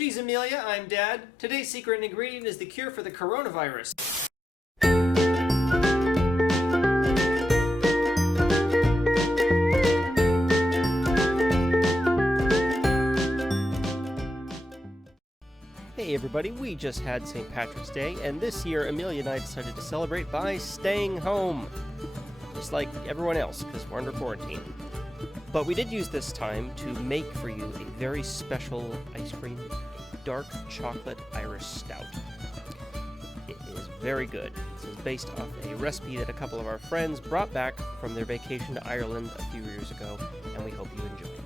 She's Amelia, I'm Dad. Today's secret ingredient is the cure for the coronavirus. Hey everybody, we just had St. Patrick's Day, and this year Amelia and I decided to celebrate by staying home. Just like everyone else, because we're under quarantine. But we did use this time to make for you a very special ice cream, a dark chocolate Irish Stout. It is very good. This is based off a recipe that a couple of our friends brought back from their vacation to Ireland a few years ago, and we hope you enjoy it.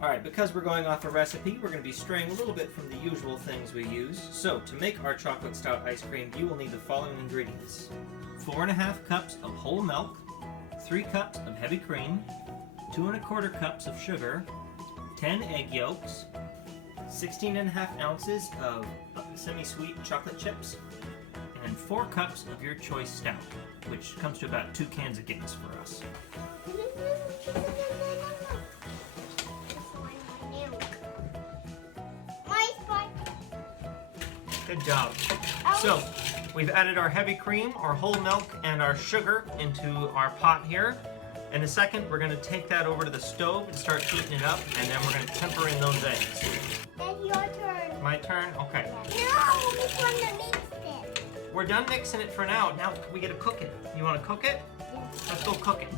Alright, because we're going off a recipe, we're going to be straying a little bit from the usual things we use. So, to make our chocolate stout ice cream, you will need the following ingredients. 4½ cups of whole milk, 3 cups of heavy cream, 2 1/4 cups of sugar, 10 egg yolks, 16½ ounces of semi-sweet chocolate chips, and 4 cups of your choice stout, which comes to about 2 cans of Guinness for us. Good job. So, we've added our heavy cream, our whole milk, and our sugar into our pot here. In a second, we're going to take that over to the stove and start heating it up, and then we're going to temper in those eggs. That's your turn. My turn? Okay. No, this one that mixed it. We're done mixing it for now. Now we get to cook it. You want to cook it? Yes. Let's go cook it.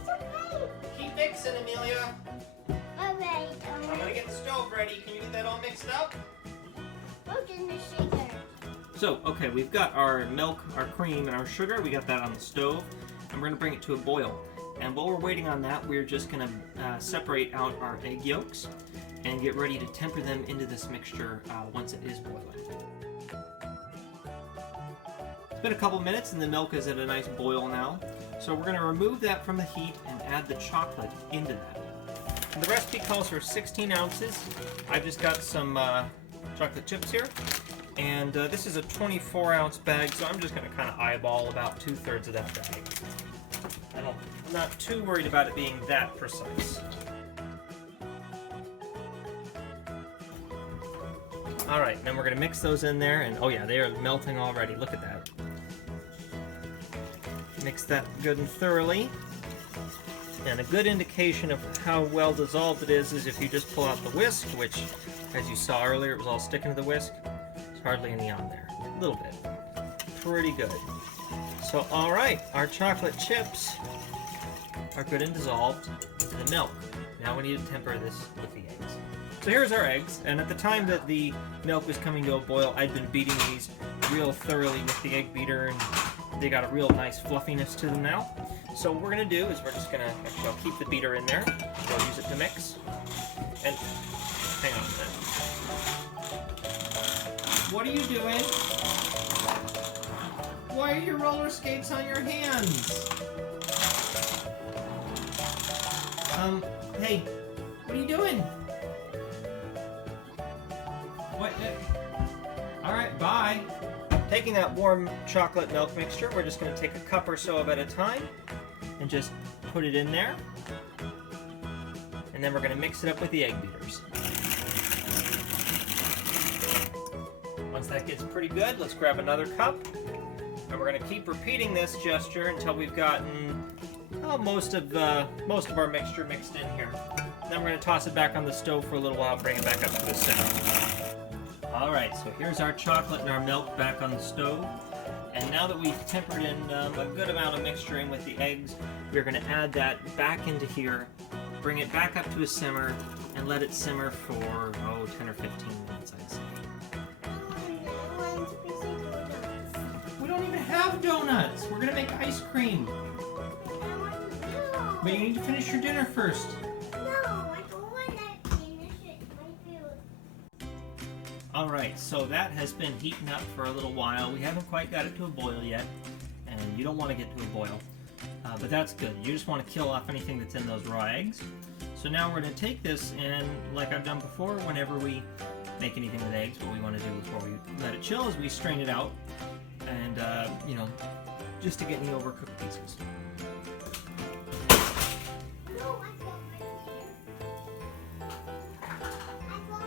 It's okay. Keep mixing, Amelia. Alright. I'm going to get the stove ready. Can you get that all mixed up? Look in the sugar. So, okay, we've got our milk, our cream, and our sugar. We got that on the stove, and we're going to bring it to a boil. And while we're waiting on that, we're just going to separate out our egg yolks and get ready to temper them into this mixture once it is boiling. It's been a couple minutes, and the milk is at a nice boil now. So we're going to remove that from the heat and add the chocolate into that. And the recipe calls for 16 ounces. I've just got some chocolate chips here. And this is a 24-ounce bag, so I'm just going to kind of eyeball about 2/3 of that bag. I'm not too worried about it being that precise. Alright, then we're going to mix those in there, and oh yeah, they are melting already. Look at that. Mix that good and thoroughly. And a good indication of how well dissolved it is if you just pull out the whisk, which, as you saw earlier, it was all sticking to the whisk. Hardly any on there. A little bit. Pretty good. So, alright, our chocolate chips are good and dissolved into the milk. Now we need to temper this with the eggs. So here's our eggs, and at the time that the milk was coming to a boil, I'd been beating these real thoroughly with the egg beater, and they got a real nice fluffiness to them now. So what we're going to do is we're just going to, actually I'll keep the beater in there, we'll use it to mix, and hang on a minute. What are you doing? Why are your roller skates on your hands? Hey, what are you doing? What? Alright, bye. Taking that warm chocolate milk mixture, we're just going to take a cup or so of it at a time and just put it in there. And then we're going to mix it up with the egg beaters. Once that gets pretty good, let's grab another cup, and we're going to keep repeating this gesture until we've gotten most of our mixture mixed in here. Then we're going to toss it back on the stove for a little while, bring it back up to the simmer. Alright, so here's our chocolate and our milk back on the stove, and now that we've tempered in a good amount of mixture in with the eggs, we're going to add that back into here, bring it back up to a simmer, and let it simmer for, 10 or 15 minutes, I'd say. We don't even have donuts. We're gonna make ice cream. But you need to finish your dinner first. No, I don't want to finish it. My food. Alright, so that has been heating up for a little while. We haven't quite got it to a boil yet, and you don't want to get to a boil. But that's good. You just want to kill off anything that's in those raw eggs. So now we're going to take this, and like I've done before, whenever we make anything with eggs, what we want to do before we let it chill is we strain it out, and just to get any overcooked pieces. No, I got right here. I got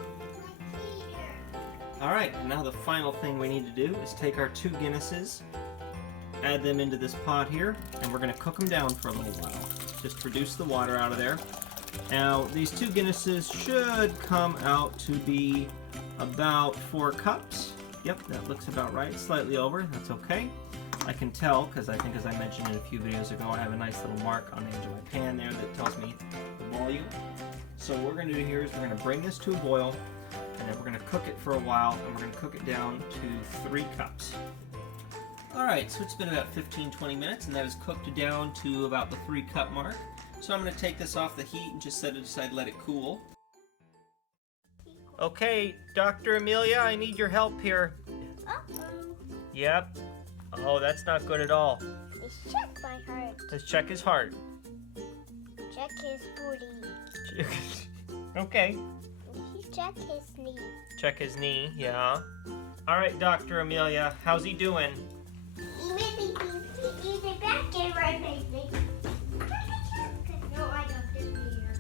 Alright, now the final thing we need to do is take our 2 Guinnesses, add them into this pot here, and we're going to cook them down for a little while. Just reduce the water out of there. Now, these 2 Guinnesses should come out to be about 4 cups. Yep, that looks about right. Slightly over, that's okay. I can tell, because I think as I mentioned in a few videos ago, I have a nice little mark on the edge of my pan there that tells me the volume. So what we're going to do here is we're going to bring this to a boil, and then we're going to cook it for a while, and we're going to cook it down to 3 cups. Alright, so it's been about 15-20 minutes, and that is cooked down to about the 3 cup mark. So I'm going to take this off the heat and just set it aside, let it cool. Okay, Dr. Amelia, I need your help here. Uh-oh. Yep. Oh, that's not good at all. Let's check my heart. Let's check his heart. Check his booty. Okay. Check his knee. Check his knee, yeah. Alright, Dr. Amelia, how's he doing? Maybe he's back in right maybe. No, I got this here.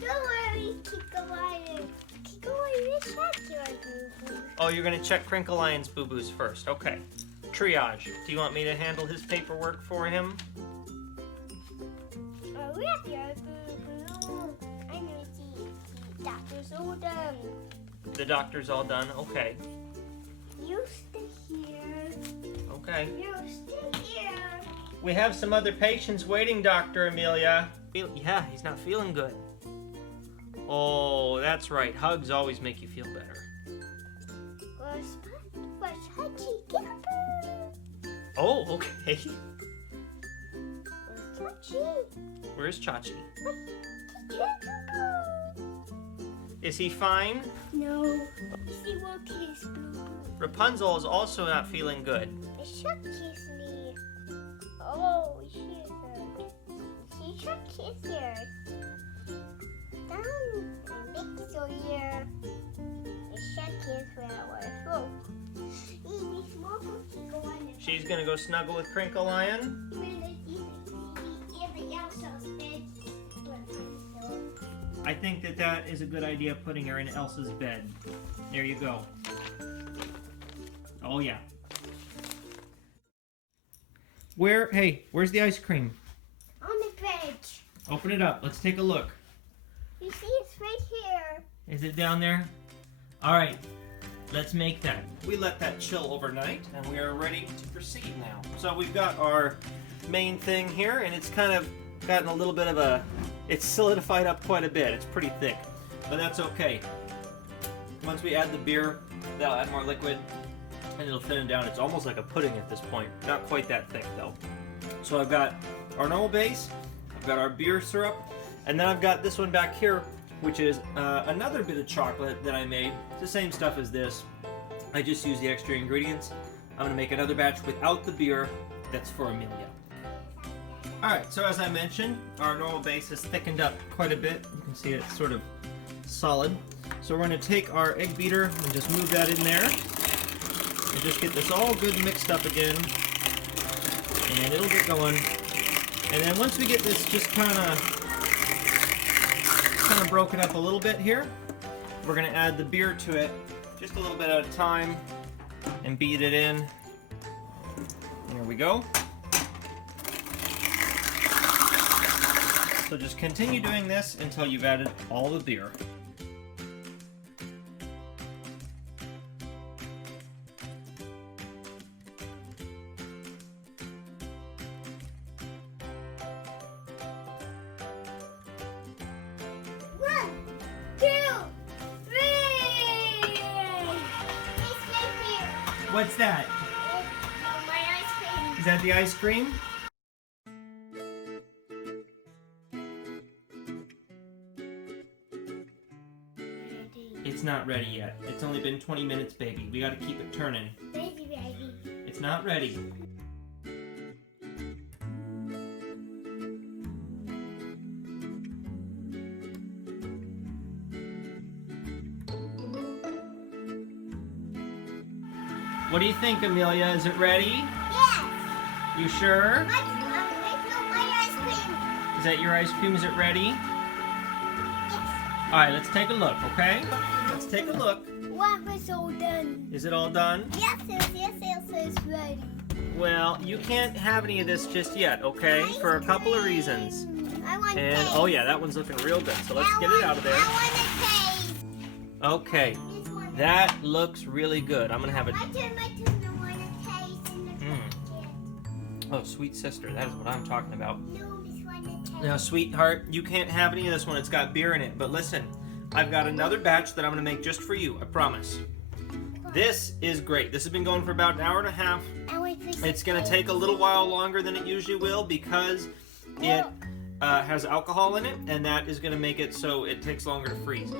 Don't worry, keep going. Keep going, let's check your boo-boo. Oh, you're gonna check Crinkle Lion's boo-boos first. Okay. Triage. Do you want me to handle his paperwork for him? Oh, we have your boo-boo. I know the doctor's all done. The doctor's all done? Okay. You stay here. Okay. You stay here. We have some other patients waiting, Dr. Amelia. Yeah, he's not feeling good. Oh, that's right. Hugs always make you feel better. Where's Hachi? Get up. Oh, okay. Where's Hachi? Where's Chachi? Get up. Is he fine? No. See what his boo-boo. Rapunzel is also not feeling good. I shook his knee. Oh, she hurt. She shook his ears. Down and big so ear. I shook his flowers. Oh. She's gonna go snuggle with Crinkle Lion. I think that is a good idea, putting her in Elsa's bed. There you go. Oh yeah. Where's the ice cream? On the fridge. Open it up. Let's take a look. You see, it's right here. Is it down there? All right. Let's make that. We let that chill overnight, and we are ready to proceed now. So we've got our main thing here, and it's kind of gotten a little bit of a... It's solidified up quite a bit. It's pretty thick, but that's okay. Once we add the beer, that'll add more liquid, and it'll thin it down. It's almost like a pudding at this point. Not quite that thick, though. So I've got our normal base, I've got our beer syrup, and then I've got this one back here, which is another bit of chocolate that I made. It's the same stuff as this. I just use the extra ingredients. I'm going to make another batch without the beer. That's for Amelia. Alright, so as I mentioned, our normal base has thickened up quite a bit. You can see it's sort of solid. So we're going to take our egg beater and just move that in there. And just get this all good mixed up again. And it'll get going. And then once we get this just kind of broken up a little bit here, we're going to add the beer to it just a little bit at a time and beat it in. There we go. So just continue doing this until you've added all the beer. What's that? My ice cream. Is that the ice cream? It's not ready yet. It's only been 20 minutes, baby. We gotta keep it turning. Baby. It's not ready. What do you think, Amelia? Is it ready? Yes. You sure? My ice cream. Is that your ice cream? Is it ready? Yes. Alright, let's take a look, okay? Let's take a look. What was all done? Is it all done? Yes, it's ready. Well, you can't have any of this just yet, okay? For a couple of reasons. I want And, taste. oh yeah, that one's looking real good. So let's get it out of there. I want to taste. Okay, This one. that looks really good. I'm gonna have it. My turn. I want to taste in the bucket. Oh, sweet sister, that is what I'm talking about. No, this one to taste. Now, sweetheart, you can't have any of this one. It's got beer in it. But listen, I've got another batch that I'm gonna make just for you. I promise. This is great. This has been going for about an hour and a half. It's going to take a little while longer than it usually will because it has alcohol in it, and that is going to make it so it takes longer to freeze.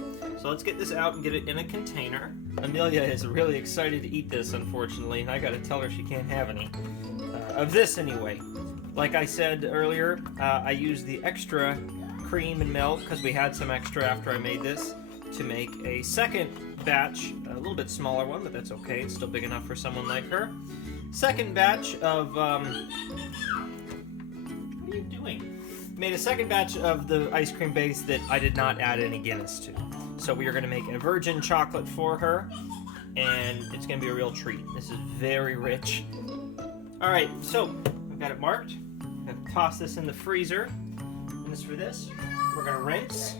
So let's get this out and get it in a container. Amelia is really excited to eat this, unfortunately, and I got to tell her she can't have any of this anyway. Like I said earlier, I used the extra cream and milk because we had some extra after I made this to make a second batch, a little bit smaller one, but that's okay. It's still big enough for someone like her. Second batch of, what are you doing? Made a second batch of the ice cream base that I did not add any Guinness to. So we are going to make a virgin chocolate for her, and it's going to be a real treat. This is very rich. All right, so we've got it marked. I'm going to toss this in the freezer. And this for this. We're going to rinse,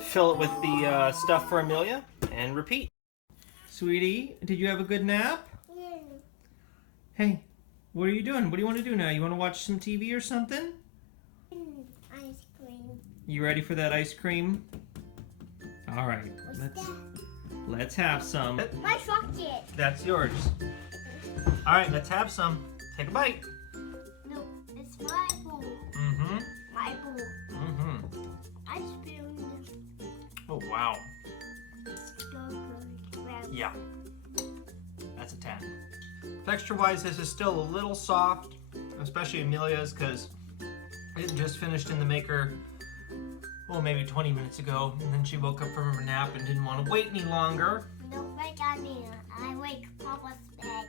fill it with the stuff for Amelia, and repeat. Sweetie, did you have a good nap? Yeah. Hey, what are you doing? What do you want to do now? You want to watch some TV or something? Ice cream. You ready for that ice cream? All right, What's let's have some. My chocolate. That's yours. All right, let's have some. Take a bite. No, it's my bowl. Mm-hmm. My bowl. Mm-hmm. I spoon. Oh, wow. So good. Well, Yeah. That's a 10. Texture-wise, this is still a little soft, especially Amelia's, because it just finished in the maker, well, maybe 20 minutes ago, and then she woke up from her nap and didn't want to wait any longer. don't wake on me. I wake Papa's bed.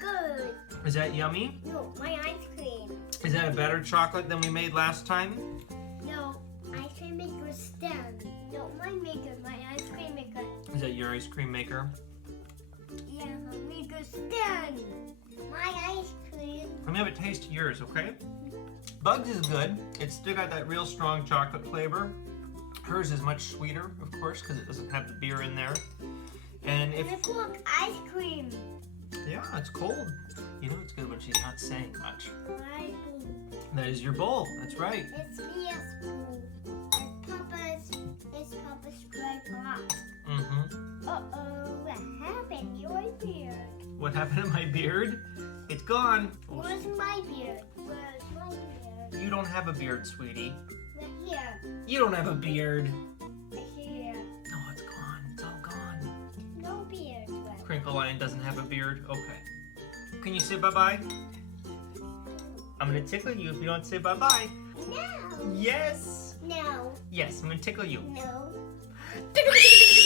Good. Is that yummy? No, my ice cream. Is that a better chocolate than we made last time? No, ice cream maker stand. No, my maker, my ice cream maker. Is that your ice cream maker? Yeah, my maker stand. My ice cream. Let me have a taste of yours, okay? Bugs is good. It's still got that real strong chocolate flavor. Hers is much sweeter, of course, because it doesn't have the beer in there. And if And look, ice cream. yeah, it's cold. You know it's good when she's not saying much. My bowl. That is your bowl. That's right. It's Mia's bowl. And it's Papa's gray pot. Mm-hmm. Uh-oh, what happened to your beard? What happened to my beard? It's gone. Where's my beard? Where's my beard? You don't have a beard, sweetie. Right here. You don't have a beard. Right here. No, it's gone. It's all gone. No beard. Left. Crinkle Lion doesn't have a beard. Okay. Can you say bye-bye? I'm gonna tickle you if you don't say bye-bye. No. Yes. No. Yes, I'm gonna tickle you. No. Tickle, tickle, tickle,